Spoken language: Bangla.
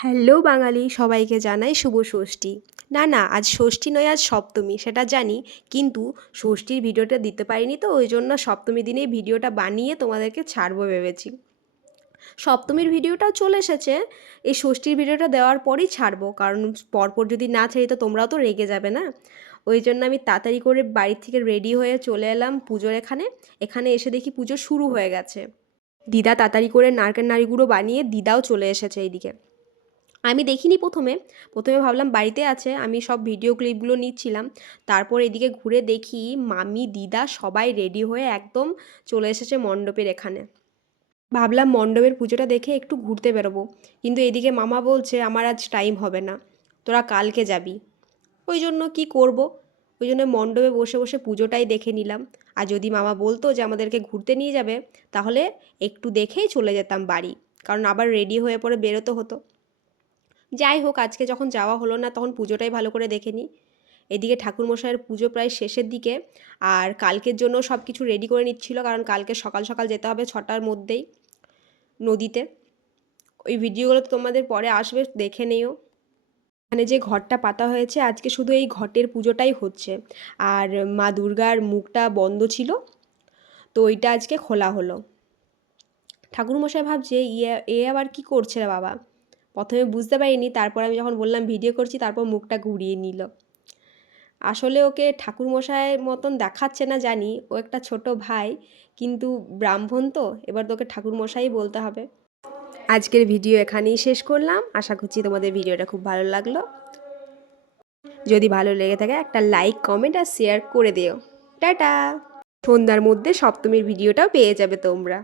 হ্যালো বাঙালি, সবাইকে জানাই শুভ ষষ্ঠী। না না, আজ ষষ্ঠী নয়, আজ সপ্তমী, সেটা জানি। কিন্তু ষষ্ঠীর ভিডিওটা দিতে পারিনি, তো ওই জন্য সপ্তমী দিনেই ভিডিওটা বানিয়ে তোমাদেরকে ছাড়বো ভেবেছি। সপ্তমীর ভিডিওটাও চলে এসেছে, এই ষষ্ঠীর ভিডিওটা দেওয়ার পরই ছাড়বো, কারণ পরপর যদি না ছাড়ি তো তোমরাও তো রেগে যাবে না। ওই জন্য আমি তাড়াতাড়ি করে বাড়ি থেকে রেডি হয়ে চলে এলাম পুজোর এখানে। এখানে এসে দেখি পুজো শুরু হয়ে গেছে। দিদা তাড়াতাড়ি করে নারকেল নাড়িগুলো বানিয়ে দিদাও চলে এসেছে এইদিকে। আমি দেখিনি প্রথমে ভাবলাম বাড়িতে আছে, আমি সব ভিডিও ক্লিপগুলো নিচ্ছিলাম। তারপর এদিকে ঘুরে দেখি মামি দিদা সবাই রেডি হয়ে একদম চলে এসেছে মণ্ডপের এখানে। ভাবলাম মণ্ডপের পুজোটা দেখে একটু ঘুরতে বেরোবো, কিন্তু এদিকে মামা বলছে আমার আজ টাইম হবে না, তোরা কালকে যাবি। ওই জন্য কি করব, ওই জন্য মণ্ডপে বসে বসে পুজোটাই দেখে নিলাম। আর যদি মামা বলতো যে আমাদেরকে ঘুরতে নিয়ে যাবে, তাহলে একটু দেখেই চলে যেতাম বাড়ি, কারণ আবার রেডি হয়ে পরে বেরোতে হতো। যাই হোক, আজকে যখন যাওয়া হলো না তখন পুজোটাই ভালো করে দেখে নিই। এদিকে ঠাকুরমশাইয়ের পুজো প্রায় শেষের দিকে, আর কালকের জন্য সব কিছু রেডি করে নিচ্ছিল, কারণ কালকে সকাল সকাল যেতে হবে 6টার মধ্যেই নদীতে। ওই ভিডিওগুলো তো তোমাদের পরে আসবে, দেখে নিও। মানে যে ঘটটা পাতা হয়েছে আজকে শুধু এই ঘটের পুজোটাই হচ্ছে, আর মা দুর্গার মুখটা বন্ধ ছিল, তো ওইটা আজকে খোলা হলো। ঠাকুরমশাই ভাবছে এ আবার কি করছে রে বাবা। প্রথমে বুঝতে পারিনি, তারপর আমি যখন বললাম ভিডিও করছি তারপর মুখটা ঘুরিয়ে নিল। আসলে ওকে ঠাকুরমশাইয়ের মতন দেখাচ্ছে না জানি, ও একটা ছোট ভাই, কিন্তু ব্রাহ্মণ তো, এবার তোকে ঠাকুরমশাই বলতে হবে। আজকের ভিডিও এখানেই শেষ করলাম, আশা করছি তোমাদের ভিডিওটা খুব ভালো লাগলো। যদি ভালো লেগে থাকে একটা লাইক কমেন্ট আর শেয়ার করে দিও। টাটা। সন্ধ্যার মধ্যে সপ্তমীর ভিডিওটাও পেয়ে যাবে তোমরা।